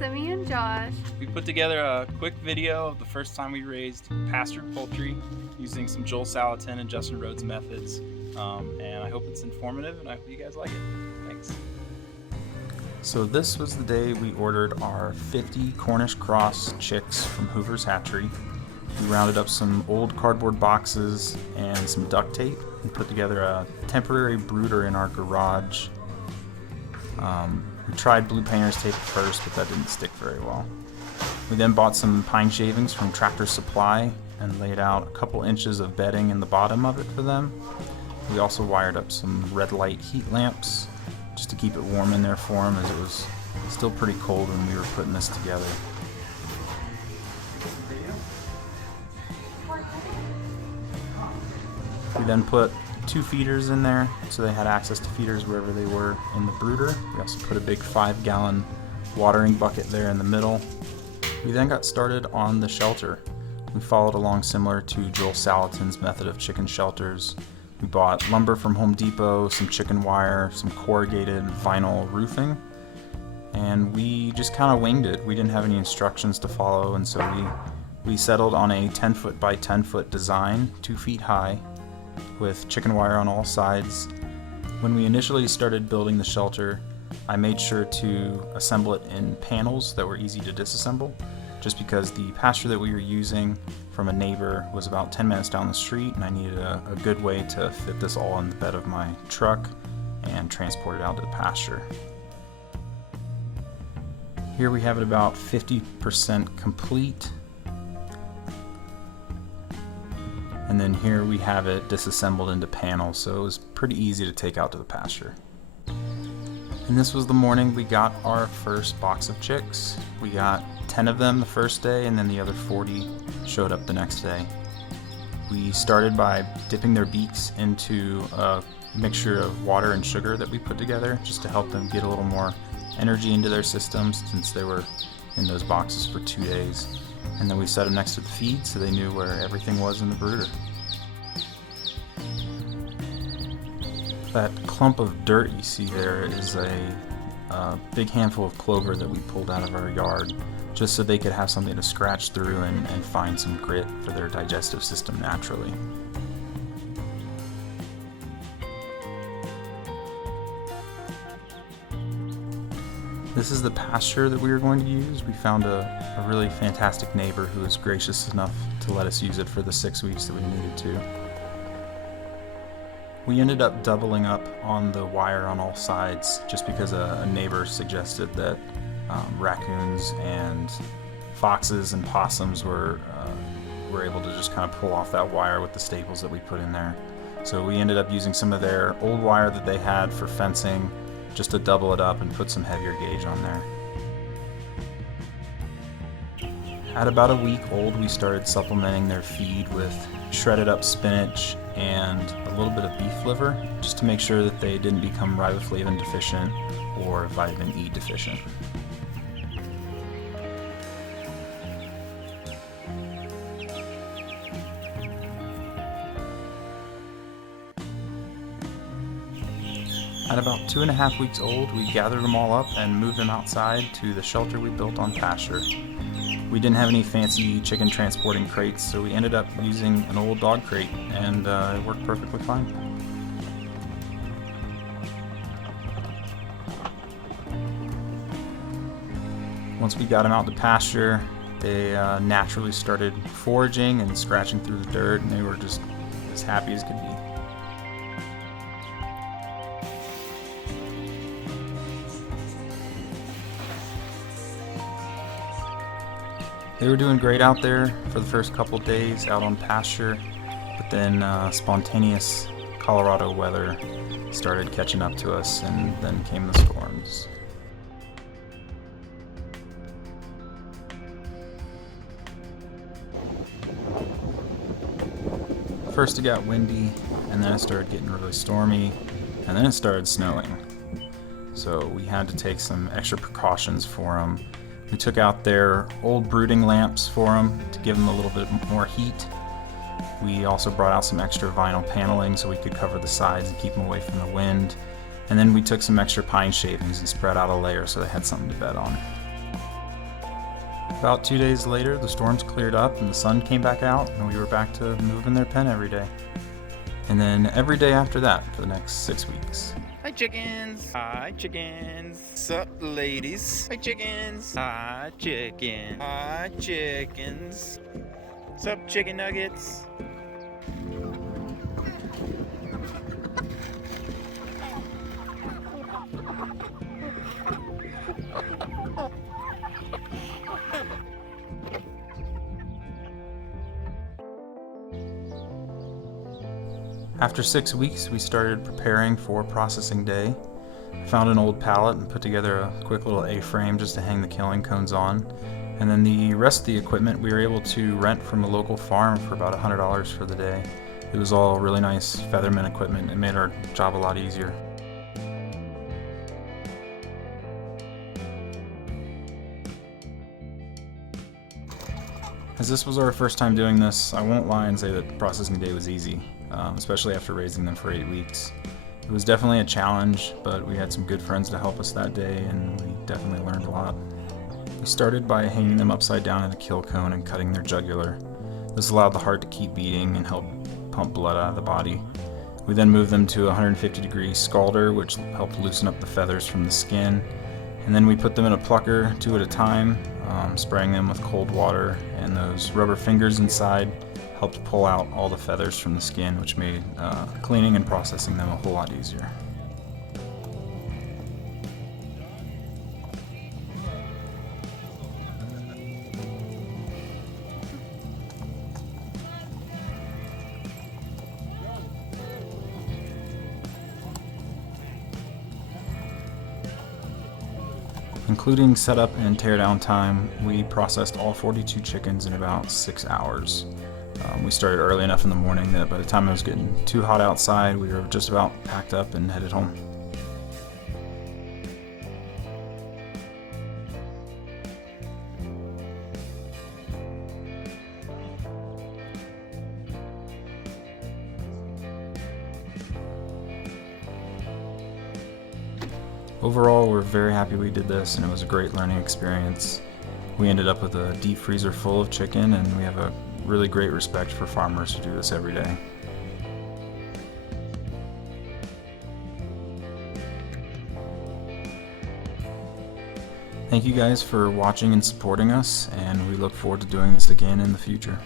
Simi and Josh. We put together a quick video of the first time we raised pastured poultry using some Joel Salatin and Justin Rhodes methods. And I hope it's informative and I hope you guys like it. Thanks. So this was the day we ordered our 50 Cornish Cross chicks from Hoover's Hatchery. We rounded up some old cardboard boxes and some duct tape and put together a temporary brooder in our garage. We tried blue painter's tape at first, but that didn't stick very well. We then bought some pine shavings from Tractor Supply and laid out a couple inches of bedding in the bottom of it for them. We also wired up some red light heat lamps just to keep it warm in there for them, as it was still pretty cold when we were putting this together. We then put 2 feeders in there so they had access to feeders wherever they were in the brooder. We also put a big 5-gallon watering bucket there in the middle. We then got started on the shelter. We followed along similar to Joel Salatin's method of chicken shelters. We bought lumber from Home Depot, some chicken wire, some corrugated vinyl roofing, and we just kind of winged it. We didn't have any instructions to follow, and so we settled on a 10-foot by 10-foot design, 2 feet high, with chicken wire on all sides. When we initially started building the shelter, I made sure to assemble it in panels that were easy to disassemble, just because the pasture that we were using from a neighbor was about 10 minutes down the street, and I needed a good way to fit this all in the bed of my truck and transport it out to the pasture. Here we have it about 50% complete. And then here we have it disassembled into panels, so it was pretty easy to take out to the pasture. And this was the morning we got our first box of chicks. We got 10 of them the first day, and then the other 40 showed up the next day. We started by dipping their beaks into a mixture of water and sugar that we put together, just to help them get a little more energy into their systems, since they were in those boxes for 2 days. And then we set them next to the feed so they knew where everything was in the brooder. That clump of dirt you see there is a big handful of clover that we pulled out of our yard, just so they could have something to scratch through and find some grit for their digestive system naturally. This is the pasture that we were going to use. We found a really fantastic neighbor who was gracious enough to let us use it for the 6 weeks that we needed to. We ended up doubling up on the wire on all sides just because a neighbor suggested that raccoons and foxes and possums were able to just kind of pull off that wire with the staples that we put in there. So we ended up using some of their old wire that they had for fencing just to double it up and put some heavier gauge on there. At about a week old, we started supplementing their feed with shredded up spinach and a little bit of beef liver, just to make sure that they didn't become riboflavin deficient or vitamin E deficient. At about 2.5 weeks old, we gathered them all up and moved them outside to the shelter we built on Pasture. We didn't have any fancy chicken transporting crates, so we ended up using an old dog crate, and it worked perfectly fine. Once we got them out to pasture, they naturally started foraging and scratching through the dirt, and they were just as happy as could be. They were doing great out there for the first couple days out on pasture, but then spontaneous Colorado weather started catching up to us, and then came the storms. First it got windy, and then it started getting really stormy, and then it started snowing. So we had to take some extra precautions for them. We took out their old brooding lamps for them to give them a little bit more heat. We also brought out some extra vinyl paneling so we could cover the sides and keep them away from the wind. And then we took some extra pine shavings and spread out a layer so they had something to bed on. About 2 days later, the storms cleared up and the sun came back out, and we were back to moving their pen every day. And then every day after that for the next 6 weeks. Hi chickens! Hi chickens! Sup ladies? Hi chickens! Hi chicken! Hi chickens! Sup chicken nuggets? After 6 weeks, we started preparing for processing day. I found an old pallet and put together a quick little A-frame just to hang the killing cones on. And then the rest of the equipment we were able to rent from a local farm for about $100 for the day. It was all really nice Featherman equipment. It made our job a lot easier. As this was our first time doing this, I won't lie and say that processing day was easy, especially after raising them for 8 weeks. It was definitely a challenge, but we had some good friends to help us that day, and we definitely learned a lot. We started by hanging them upside down in a kill cone and cutting their jugular. This allowed the heart to keep beating and help pump blood out of the body. We then moved them to a 150-degree scalder, which helped loosen up the feathers from the skin. And then we put them in a plucker 2 at a time, spraying them with cold water, and those rubber fingers inside helped pull out all the feathers from the skin, which made cleaning and processing them a whole lot easier. Including setup and teardown time, we processed all 42 chickens in about 6 hours. We started early enough in the morning that by the time it was getting too hot outside, we were just about packed up and headed home. Overall, we're very happy we did this, and it was a great learning experience. We ended up with a deep freezer full of chicken, and we have a really great respect for farmers who do this every day. Thank you guys for watching and supporting us, and we look forward to doing this again in the future.